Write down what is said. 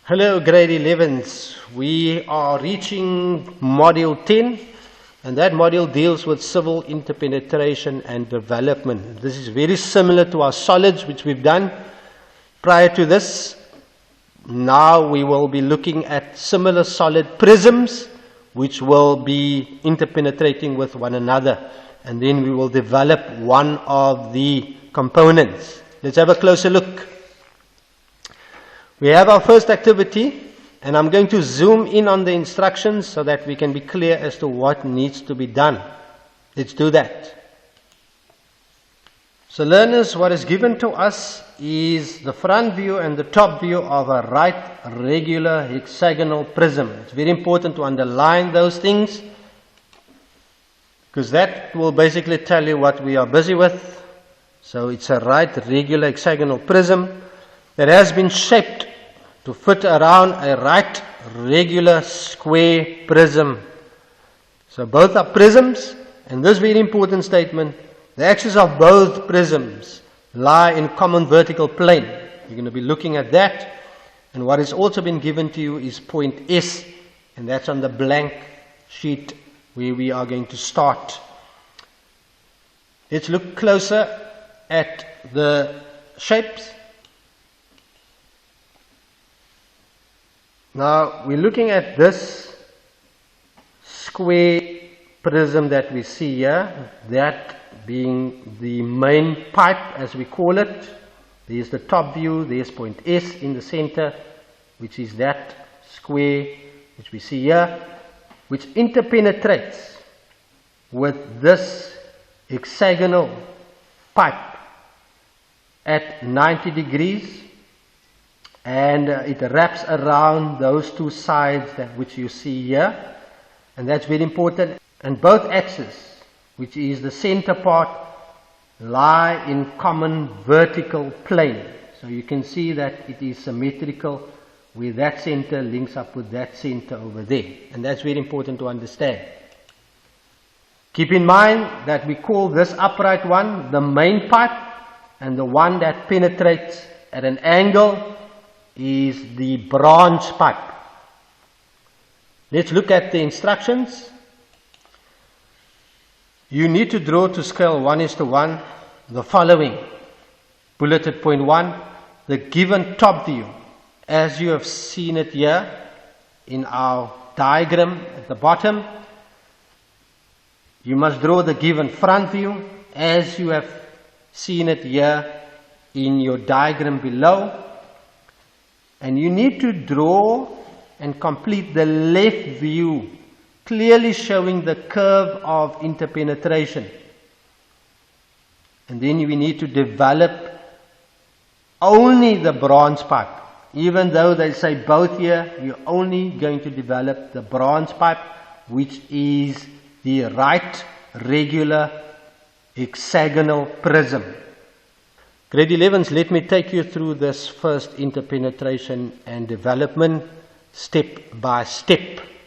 Hello grade 11s, we are reaching module 10 and that module deals with civil interpenetration and development. This is very similar to our solids which we've done prior to this. Now we will be looking at similar solid prisms which will be interpenetrating with one another, and then we will develop one of the components. Let's have a closer look. We have our first activity, and I'm going to zoom in on the instructions so that we can be clear as to what needs to be done. Let's do that. So learners, what is given to us is the front view and the top view of a right regular hexagonal prism. It's very important to underline those things because that will basically tell you what we are busy with. So it's a right regular hexagonal prism that has been shaped to fit around a right regular square prism. So both are prisms, and this very important statement, the axes of both prisms lie in common vertical plane. You're going to be looking at that, and what has also been given to you is point S, and that's on the blank sheet where we are going to start. Let's look closer at the shapes. Now we're looking at this square prism that we see here, that being the main pipe as we call it. There's the top view, there's point S in the center, which is that square which we see here, which interpenetrates with this hexagonal pipe at 90 degrees. And it wraps around those two sides that which you see here, and that's very important. And both axes, which is the center part, lie in common vertical plane. So you can see that it is symmetrical, where that center links up with that center over there, and that's very important to understand. Keep in mind that we call this upright one the main pipe, and the one that penetrates at an angle is the branch pipe. Let's look at the instructions. You need to draw to scale 1:1 the following. Bulleted point 1, the given top view as you have seen it here in our diagram at the bottom. You must draw the given front view as you have seen it here in your diagram below. And you need to draw and complete the left view, clearly showing the curve of interpenetration. And then we need to develop only the branch pipe. Even though they say both here, you're only going to develop the branch pipe, which is the right regular hexagonal prism. Grade 11s, let me take you through this first interpenetration and development step by step.